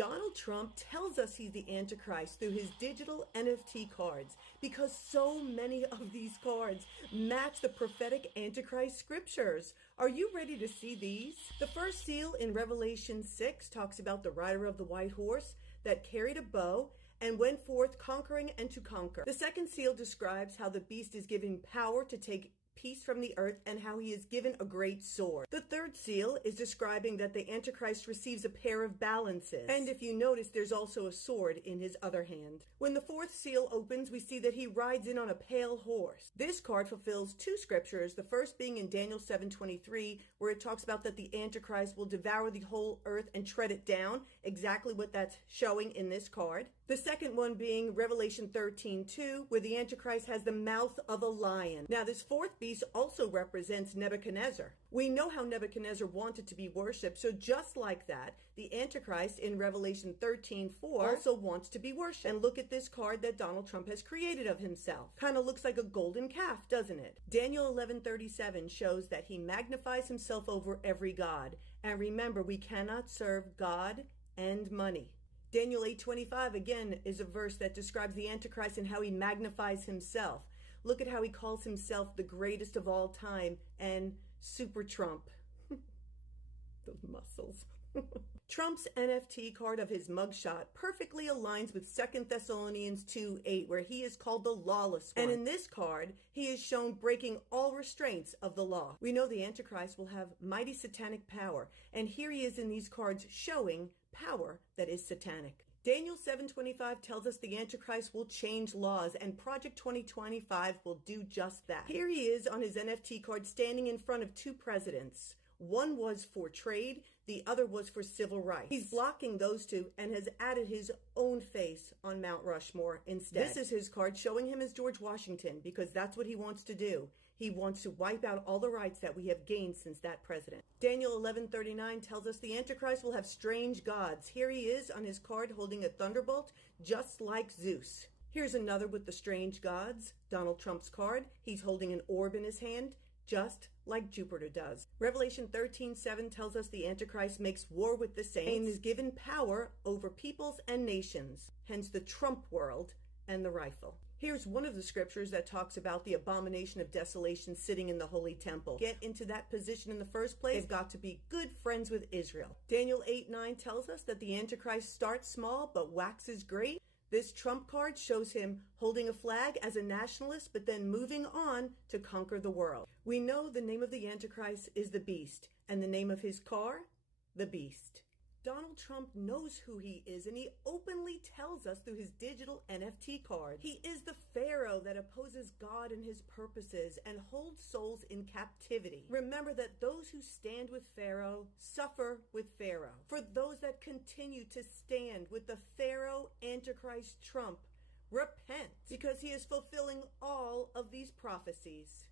Donald Trump tells us he's the Antichrist through his digital NFT cards because so many of these cards match the prophetic Antichrist scriptures. Are you ready to see these? The first seal in Revelation 6 talks about the rider of the white horse that carried a bow and went forth conquering and to conquer. The second seal describes how the beast is given power to take peace from the earth and how he is given a great sword. The third seal is describing that the Antichrist receives a pair of balances. And if you notice, there's also a sword in his other hand. When the fourth seal opens, we see that he rides in on a pale horse. This card fulfills two scriptures, the first being in Daniel 7:23, where it talks about that the Antichrist will devour the whole earth and tread it down, exactly what that's showing in this card. The second one being Revelation 13:2, where the Antichrist has the mouth of a lion. Now, this fourth beast also represents Nebuchadnezzar. We know how Nebuchadnezzar wanted to be worshipped, so just like that, the Antichrist in Revelation 13:4 also wants to be worshipped. And look at this card that Donald Trump has created of himself. Kind of looks like a golden calf, doesn't it? Daniel 11:37 shows that he magnifies himself over every god. And remember, we cannot serve God and money. Daniel 8:25 again is a verse that describes the Antichrist and how he magnifies himself. Look at how he calls himself the greatest of all time and Super Trump. Those muscles. Trump's NFT card of his mugshot perfectly aligns with 2 Thessalonians 2:8, where he is called the lawless one. And in this card, he is shown breaking all restraints of the law. We know the Antichrist will have mighty satanic power, and here he is in these cards showing power that is satanic. Daniel 7:25 tells us the Antichrist will change laws, and Project 2025 will do just that. Here he is on his NFT card standing in front of two presidents. One was for trade, the other was for civil rights. He's blocking those two and has added his own face on Mount Rushmore instead. This is his card showing him as George Washington because that's what he wants to do. He wants to wipe out all the rights that we have gained since that president. Daniel 11:39 tells us the Antichrist will have strange gods. Here he is on his card holding a thunderbolt just like Zeus. Here's another with the strange gods. Donald Trump's card. He's holding an orb in his hand, just like Jupiter does. Revelation 13:7 tells us the Antichrist makes war with the saints and is given power over peoples and nations, hence the Trump world and the rifle. Here's one of the scriptures that talks about the abomination of desolation sitting in the holy temple. Get into that position in the first place, they've got to be good friends with Israel. Daniel 8:9 tells us that the Antichrist starts small but waxes great. This Trump card shows him holding a flag as a nationalist, but then moving on to conquer the world. We know the name of the Antichrist is the Beast, and the name of his car, the Beast. Donald Trump knows who he is, and he openly tells us through his digital NFT card. He is the Pharaoh that opposes God and his purposes and holds souls in captivity. Remember that those who stand with Pharaoh suffer with Pharaoh. For those that continue to stand with the Pharaoh Antichrist Trump, repent, because he is fulfilling all of these prophecies.